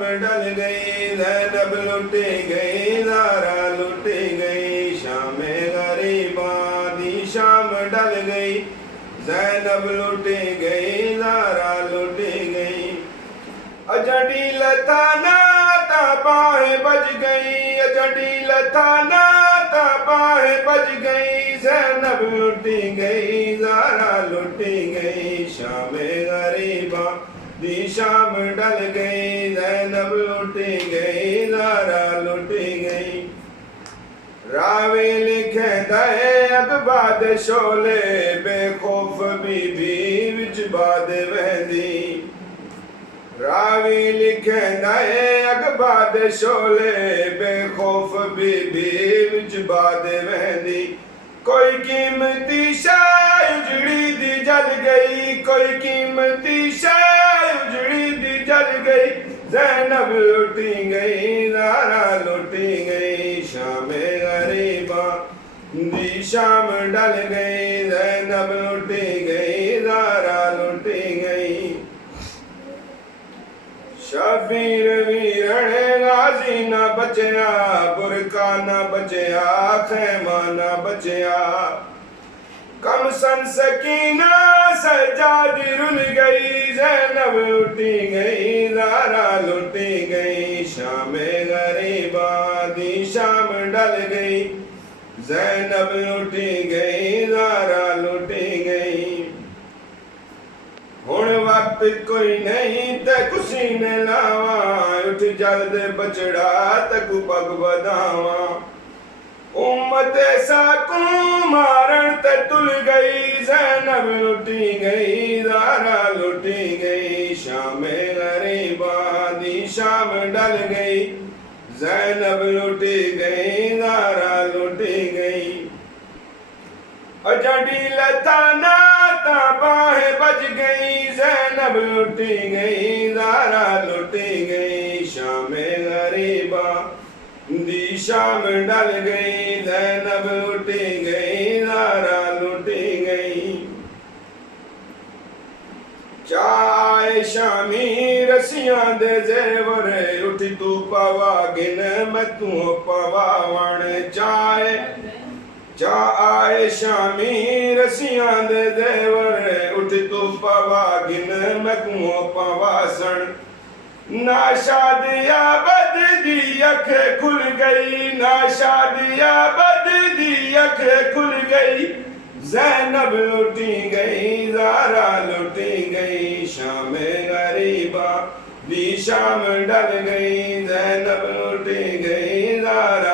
डल गई, ज़ैनब लुट गई, ज़ारा लुट गई, शाम गरीबा दी शाम डल गई, ज़ैनब लुट गई, ज़ारा लुट गई। अजड़ी लथाना ता बाहें बज गई, अजड़ी लथाना ता बाहें बज गई, ज़ैनब लुट गई, ज़ारा लुट गई, शाम गरीबा दी शाम डल गई, ज़ैनब लुट गई, ज़ारा लुट गई। रावी लिखंदा है अकबाद शोले, बेखौफ बीबी विच बाद वहंदी। रावी लिखंदा है अकबाद शोले, बेखौफ बीबी विच बाद वहंदी। कोई कीमती शाय उजड़ी दी जल गई, कोई कीमती शाय उजड़ी दी जल गई, ज़ैनब लुटी गई, ज़ारा लुटी गई, शाम गरीबा दी शाम डल गई, ज़ैनब लुटी गई, ज़ारा लुटी गई। शबीर वीरण गाजी न बचया, बुरका न बचया, खैमा न बचया। कम सन सकीना सजादी रुल गई, ज़ैनब लुटी गई, ज़ारा लुटी गई, शाम गरीबा दी शाम डल गई, ज़ैनब लुटी गई, ज़ारा लुटी गई। हुण वक्त कोई नहीं ते खुशी ने लावा, उठ जल्द बचड़ा तकु पग बधावा। उम्मत साकू मारण ते तुल गई, ज़ैनब लुटी गई, ज़ारा लुटी गई, शाम गरीबा दी शाम डल गई, ज़ैनब लुटी गई, ज़ारा लुटी गई। अजड़ी लथाना ता बाहें बज गई, ज़ैनब लुटी गई, ज़ारा लुटी गई, शाम गरीबा दी शाम डल गई, ज़ैनब लुटी गई, ज़ारा लुटी गई। चाय शामी रसियां दे जेवर, उठ तू पवा गिन मैं तू पवावण। चाय चाय शामी रसियां दे जेवर, उठ तू पवा गिन मैं तू पवासण। ना शादिया बद दी अख खुल गई, ना शादिया बद दी अख खुल गई, ज़ैनब लुटी गई, ज़ारा लुटी गई, शाम गरीबा दी शाम डल गई, ज़ैनब लुटी गई, ज़ारा